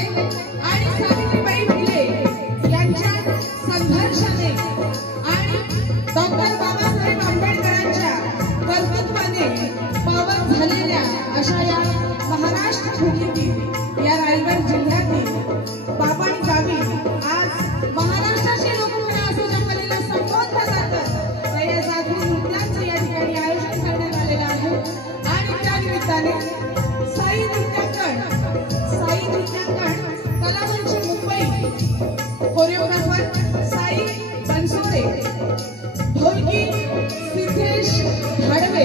फुले आणि सावित्रीबाई फुले यांच्या संघर्षाने आणि डॉक्टर बाबासाहेब आंबेडकरांच्या कर्तृत्वाने पावन झालेल्या अशा या महाराष्ट्र भूमीतील या रायगड जिल्ह्यातील बाबाणी गावी आज महाराष्ट्राचे लोकप्रिय असं ज्या कलेला संबोधलं जातं त्या या जागृत नृत्याचं या ठिकाणी आयोजन करण्यात आलेलं आहे आणि त्या निमित्ताने साई नृत्यांगण कलामंच मुंबई कोरिओग्राफर साई बनसोडे, ढोलकी सिद्धेश घाडवे,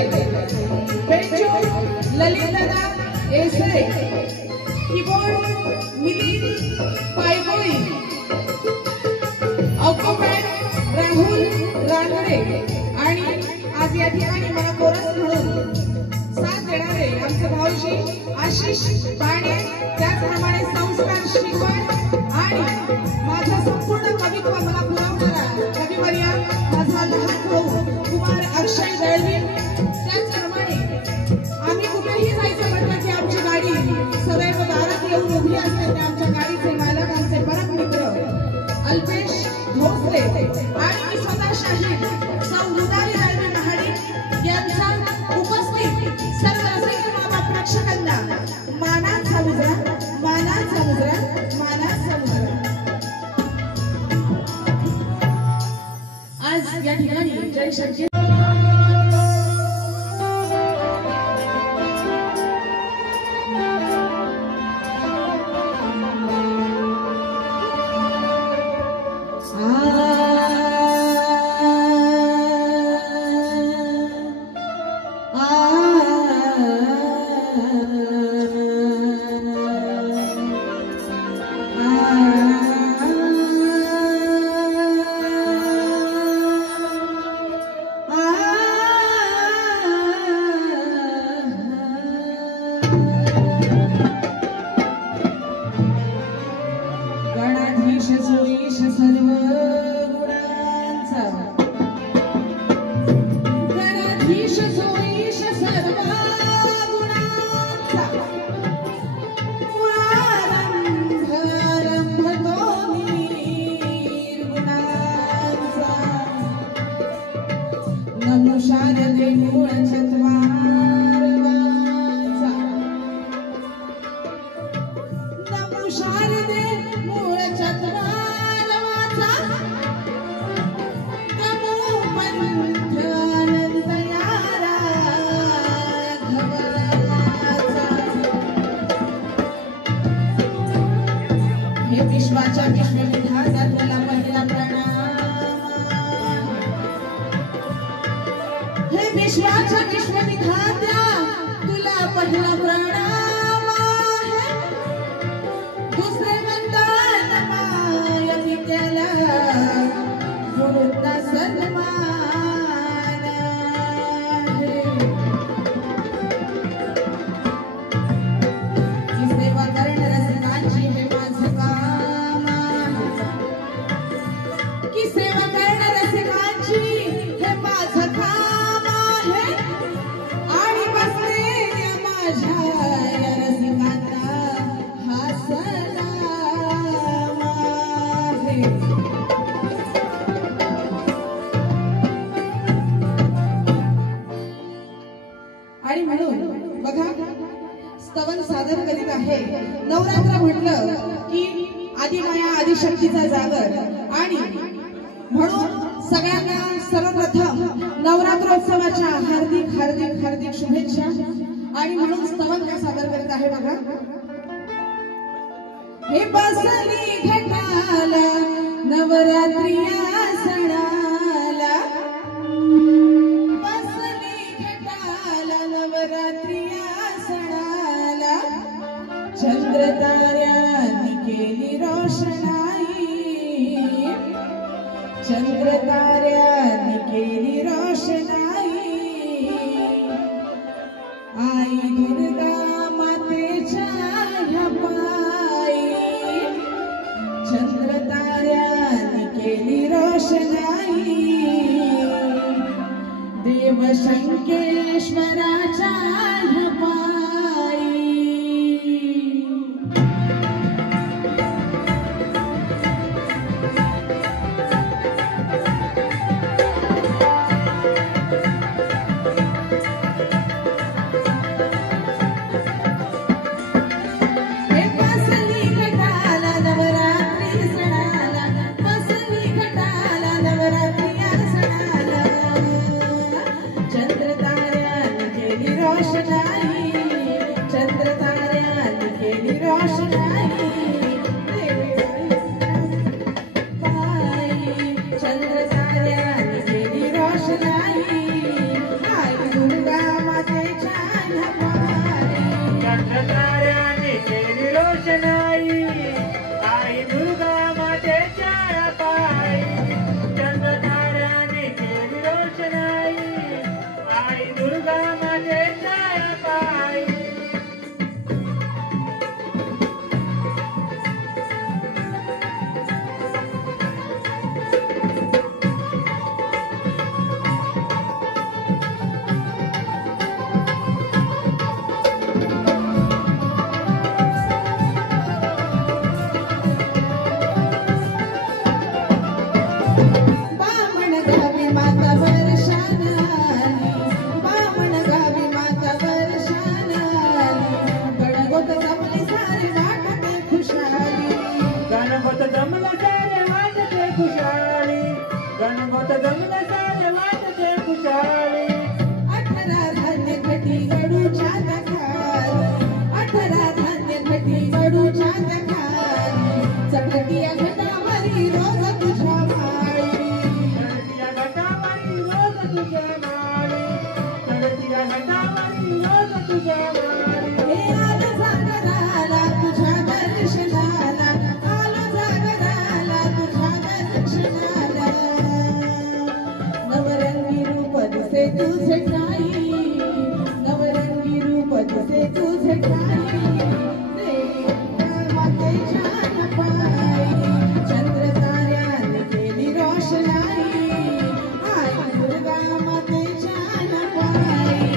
बेंजो ललितदादा एसरे, कीबोर्ड मिलिंद पायगोळी, ऑक्टोपॅड राहुल रानडे आणि आज या ठिकाणी मला कोरस म्हणून साथ देणारे आमचे भाऊजी आशिष बाणे, त्याचप्रमाणे संस्कार श्रीमंत आणि माझं संपूर्ण कवित्व मला पुरवणारा कविवर्य माझा लहान भाऊ कुमार अक्षय दळवी, त्याचप्रमाणे आम्ही कुठेही जायचं म्हटलं की आमची गाडी सदैव दारात येऊन उभी असते त्या आमच्या गाडीचे मालक आमचे परम मित्र अल्पेश भोसले आणि मी स्वतः शाहीर सौ रुदाली दळवी महाडिक यांचा उपस्थित सर्व रसिक मामा प्रेक्षकांना मानाचा मुजरा मानाचा मुजरा मानाचा मुजरा। आज या ठिकाणी जय शक्ती आणि म्हणून बघा स्तवन सादर करीत आहे। नवरात्र म्हटलं की आदिमाया आदिशक्तीचा जागर आणि म्हणून सगळ्यांना सर्वप्रथम नवरात्रोत्सवाच्या हार्दिक हार्दिक हार्दिक शुभेच्छा। आणि म्हणून स्तवन काय सादर करीत आहे बघा, हे बसली घटाला नवरात्री सणाला, बसली घटाला नवरात्री सणाला, चंद्र ताऱ्यांनी केली रोषणाई, चंद्र ताऱ्यांनी केली रोषणाई, आई दुर्गा मातेच्या ह्या पायी, चंद्र ताऱ्यांनी केली रोषणाई, देव शंकेश्वराच्या ह्या पायी। गणपत गमला सारे वाटते खुशाली 18 धान्य घटी गडूच्या खाली 18 धान्य घटी गडूच्या खाली चकटिया घटावरी रोज तुझ्या माळी चकटिया घटावरी रोज तुझ्या माळी चकटिया घटावरी रोज तुझ्या माळी हे आलो जागराला तुझ्या दर्शनाला आलो जागराला तुझ्या दर्शनाला नवरंगी रूप दिसे तुझे ठाई नवरंगी रूप दिसे तुझे ठाई मातेच्या पायी चंद्र ताऱ्याने केली रोषणाई आई दुर्गा मातेच्या पायी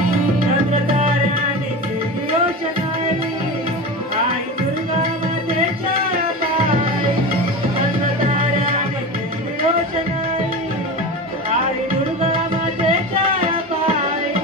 चंद्र ताऱ्याने केली रोषणाई आई दुर्गा मातेच्या पायी चंद्र ताऱ्याने केली रोषणाई आई दुर्गा मातेच्या पायी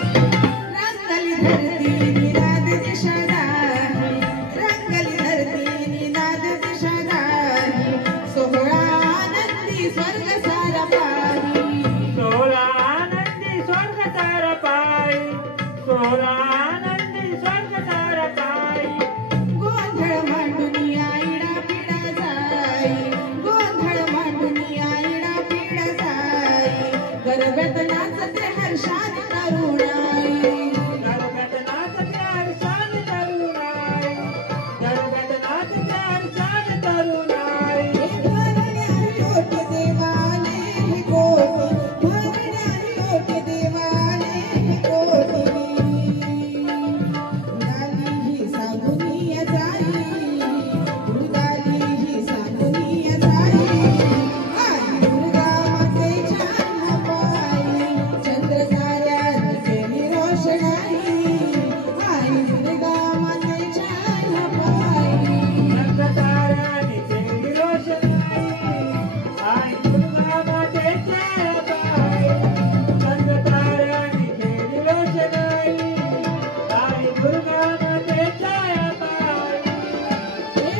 रंगली धरती निनाद दिशादारी रंगली धरती निनाद दिशादारी सोहळा आनंदी स्वर्ग सारा पाही सोला आनंदी स्वर्ग तारा पायी सोला आनंदी स्वर्ग तारा पायी गोंधळ मांडून आईडा पिढा जाई गोंधळ मांडून आईडा पिढा जाई गरगत नाचते हर्षाने तरुणाई गरगट नाचते हर्षाने तरुणाई गरगट नाचते हर्षाने तरुणाई भरण्यारी ओट देवाने हे कोटी भरण्यारी ओट देवाने हे कोटी उडाली ही सांगुनिया जाई उडाली ही सांगुनिया जाई आई दुर्गा मातेच्या पायी चंद्र ताऱ्याने केली रोषणाई आई दुर्गा मातेच्या पायी चंद्र ताऱ्याने केली रोषणाई आई दुर्गा मातेच्या पायी चंद्र ताऱ्याने केली रोषणाई आई दुर्गा मातेच्या पायी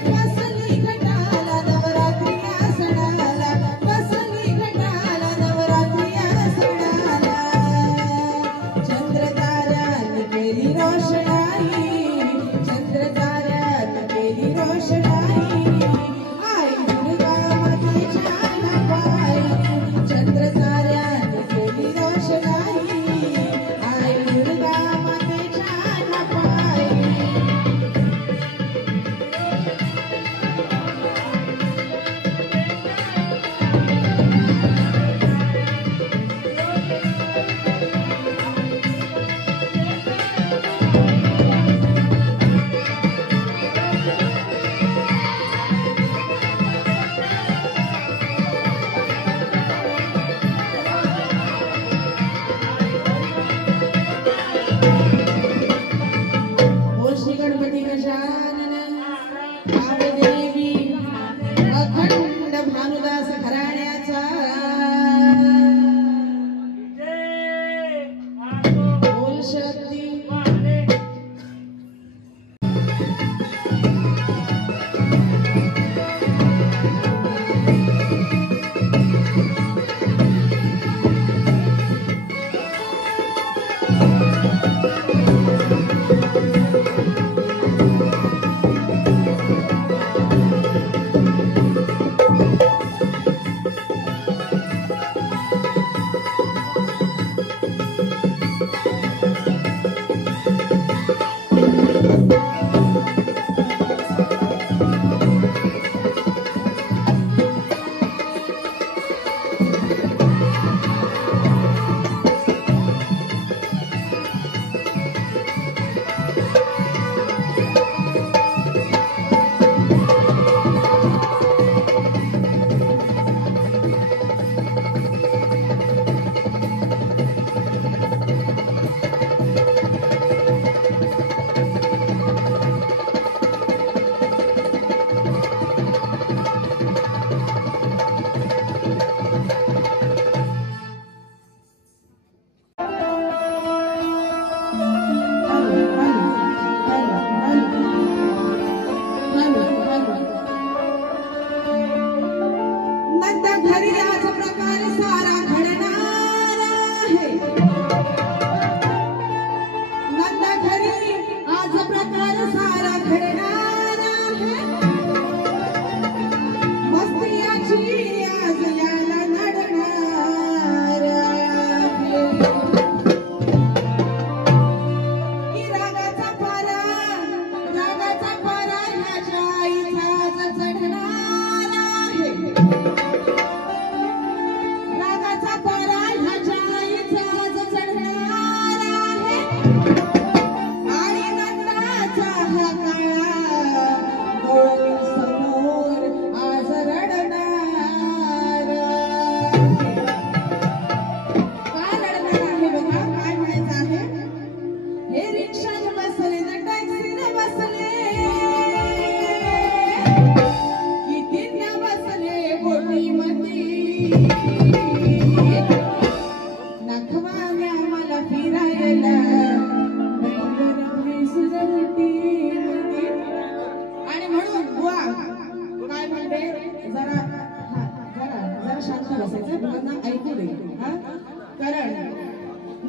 बसली घटाला नवरात्रीया सणाला बसली घटाला नवरात्रीया सणाला चंद्र ताऱ्याने केली रोषणाई चंद्र ताऱ्याने केली रोषणाई आई दुर्गा मातेच्या पायी चंद्र ताऱ्याने केली रोषणाई आई दुर्गा मातेच्या पायी बोल श्री गणपती गजानन भावदेवी अखंड भानुदास घराण्याचा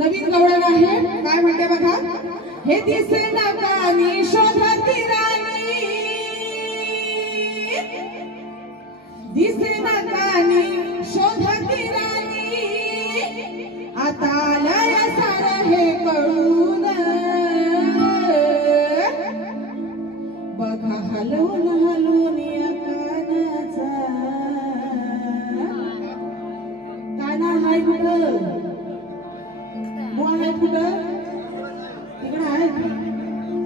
नवीन गवळण आहे. काय म्हणते बघा. हे दिसे नकानी शोधती राणी, दिसे नकानी शोधती राणी, आता लय सारं हे कळून बघा हलवून हलवून या कानाचा. काना हाय कुठं, बुवा हाय कुठं, तिकडं आहे.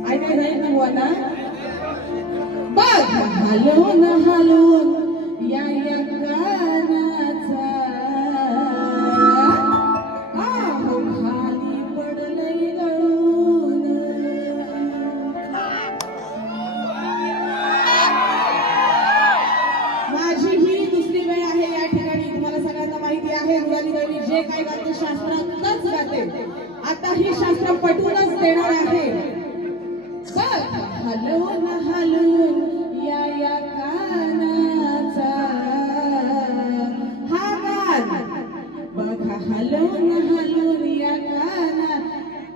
आई नाही जाईल ना बुवाना. बघा हलवून हलवून या कानाचा, आहो खाली पडलंय गळून. माझी ही दुसरी वेळ आहे या ठिकाणी. तुम्हाला सगळ्यांना माहिती आहे मुलांनी देवी जे काही गाते शास्त्रातच गाते. आता ही शास्त्र पटवूनच देणार आहे. बघ हलवून हलवून या कानाचा हा गान, बघा हलवून हलवून या काना.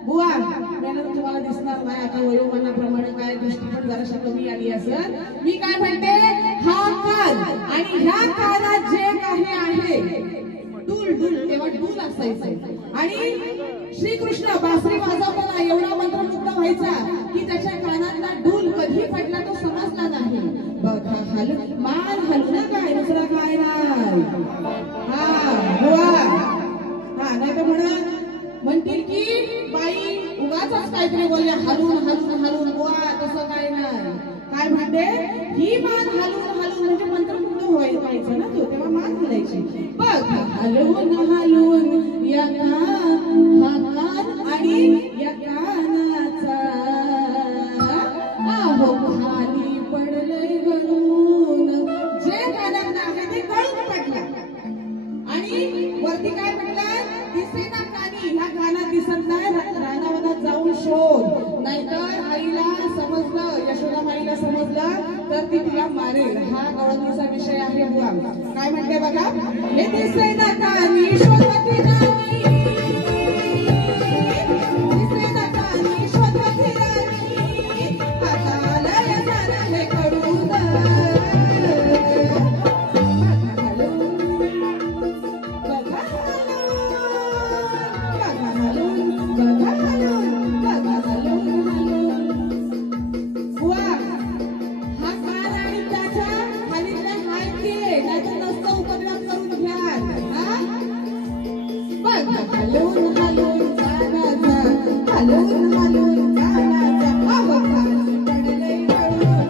बुवा मॅडम तुम्हाला दिसणार नाही आता वयोमानाप्रमाणे काय दृष्टी पण जराशा कमी आली असेल. मी काय म्हणते हा कान आणि ह्या कानात जे काही आहे डूल डूल तेव्हा डूल असायचं. आणि श्रीकृष्ण बासरी वाजवताना एवढा मंत्रमुग्ध व्हायचा की त्याच्या कानातला डूल कधी पडला तो समजला नाही. बघा हल मान हलू ना काय दुसरा काय नाही. हा बुवा हा नाही तर म्हणतील की बाई उगाच काहीतरी बोलल्या हलून हलून हलून. बुवा तसं काय नाही. काय म्हणते ही मान हलून हलून म्हणजे मंत्रमुग्ध व्हायचं ना तो तेव्हा मान हलायची. बघ हलवून हलवून या हा कान आणि या कानाचा, आहो खाली पडलंय गळून. जे कानात आहे ते गळून पडला. आणि वरती काय म्हटलं दिसेना कानी. ह्या कानात दिसत नाही. रानावनात जाऊन शोध. नाहीतर आईला समजलं, यशोदा माईला समजलं तर ती तुला मारेल. हा गवळणीचा विषय आहे बुवा. काय म्हणते बघा. हे दिसेना कानी शोधती राणी, दिसेना कानी शोधती राणी, आता लय सारं हे कळून. हलवून हलवून कानाचा, हलवून हलवून कानाचा, आहो खाली पडलंय गळून.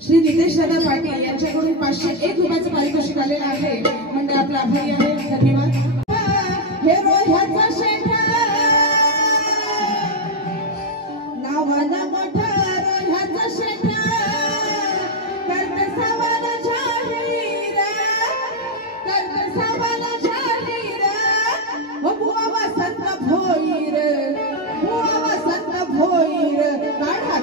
श्री नितेश दादा पाटील यांच्याकडून 501 रुपयाचं पारितोषिक आलेलं आहे. म्हणजे आपला आभारी आहे. धन्यवाद. हे रोह्याचा शेठ नावानं मोठा रोह्याचा शेठ कर्ज सावाला जाहीर हो बुवा वसंत भोईर काढा